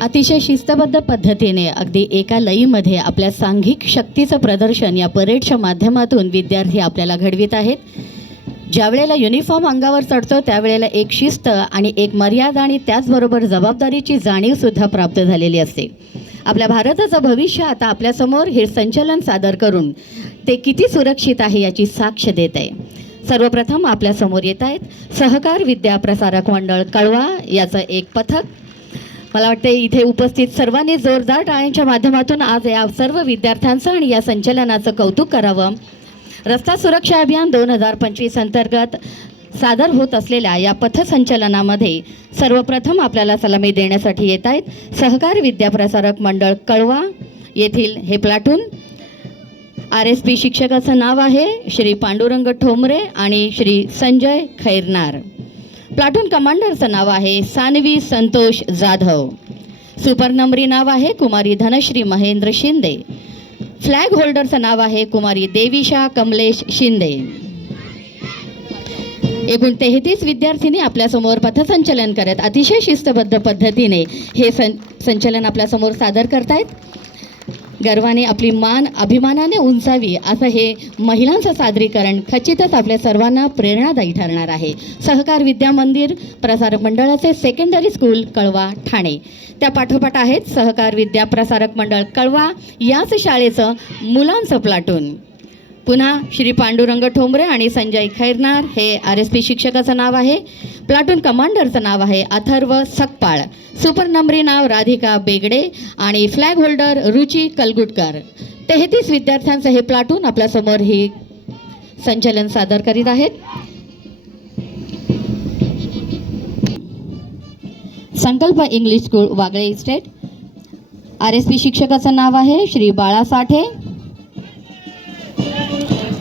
अतिशय शिस्तबद्ध पद्धतीने अगदी एका लईमध्ये आपल्या सांघिक शक्तीचं प्रदर्शन या परेडच्या माध्यमातून विद्यार्थी आपल्याला घडवित आहेत. ज्यावेळेला युनिफॉर्म अंगावर चढतो त्यावेळेला एक शिस्त आणि एक मर्यादा आणि त्याचबरोबर जबाबदारीची जाणीवसुद्धा प्राप्त झालेली असते. आपल्या भारताचं भविष्य आता आपल्यासमोर हे संचलन सादर करून ते किती सुरक्षित आहे याची साक्ष देत आहे. सर्वप्रथम आपल्यासमोर येत आहेत सहकार विद्या प्रसारक मंडळ कळवा याचं एक पथक. मला वाटते इथे उपस्थित सर्वांनी जोरदार टाळ्यांच्या माध्यमातून आज या सर्व विद्यार्थ्यांचं आणि या संचलनाचं कौतुक करावं. रस्ता सुरक्षा अभियान दोन हजार पंचवीस अंतर्गत सादर होत असलेल्या या पथसंचलनामध्ये सर्वप्रथम आपल्याला सलामी देण्यासाठी येत आहेत. सहकार विद्याप्रसारक मंडळ कळवा येथील हे प्लाटून. आर एस पी शिक्षकाचं नाव आहे श्री पांडुरंग ठोंबरे आणि श्री संजय खैरनार. प्लाटून कमांडरचं नाव आहे सानवी संतोष जाधव. सुपर नंबरी नाव आहे कुमारी धनश्री महेंद्र शिंदे. फ्लॅग होल्डरचं नाव आहे कुमारी देविशा कमलेश शिंदे. एकूण तेहतीस विद्यार्थिनी आपल्यासमोर पथसंचलन करत अतिशय शिस्तबद्ध पद्धतीने हे सं संचलन आपल्यासमोर सादर करतायत. गर्वाने आपली मान अभिमानाने उंचावी. असं हे महिलांचं सादरीकरण खचितच आपल्या सर्वांना प्रेरणादायी ठरणार आहे. सहकार विद्या मंदिर प्रसारक मंडळाचे सेकंडरी स्कूल कळवा ठाणे. त्या पाठोपाठ आहेत सहकार विद्या प्रसारक मंडळ कळवा. याच शाळेचं मुलांचं प्लाटून पुन्हा श्री पांडुरंग ठोंबरे आणि संजय खैरनार हे आर एस पी शिक्षकाचं नाव आहे. प्लाटून कमांडरचं नाव आहे अथर्व सकपाळ. सुपर नंबरी नाव राधिका बेगडे आणि फ्लॅग होल्डर रुची कलगुटकर. तेहतीस विद्यार्थ्यांचं हे प्लाटून आपल्यासमोर ही संचलन सादर करीत आहेत. Sankalp English school Wagle estate. R S P शिक्षकाचं नाव आहे श्री बाळा साठे.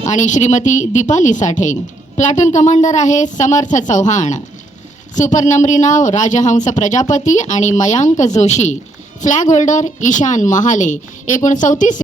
आणि श्रीमती दीपाली साठे. प्लाटून कमांडर आहे समर्थ चव्हाण सुपर नंबरी नाव राजहंस प्रजापती आणि Mayank Joshi. Flag holder Ishan Mahale. एकूण चौतीस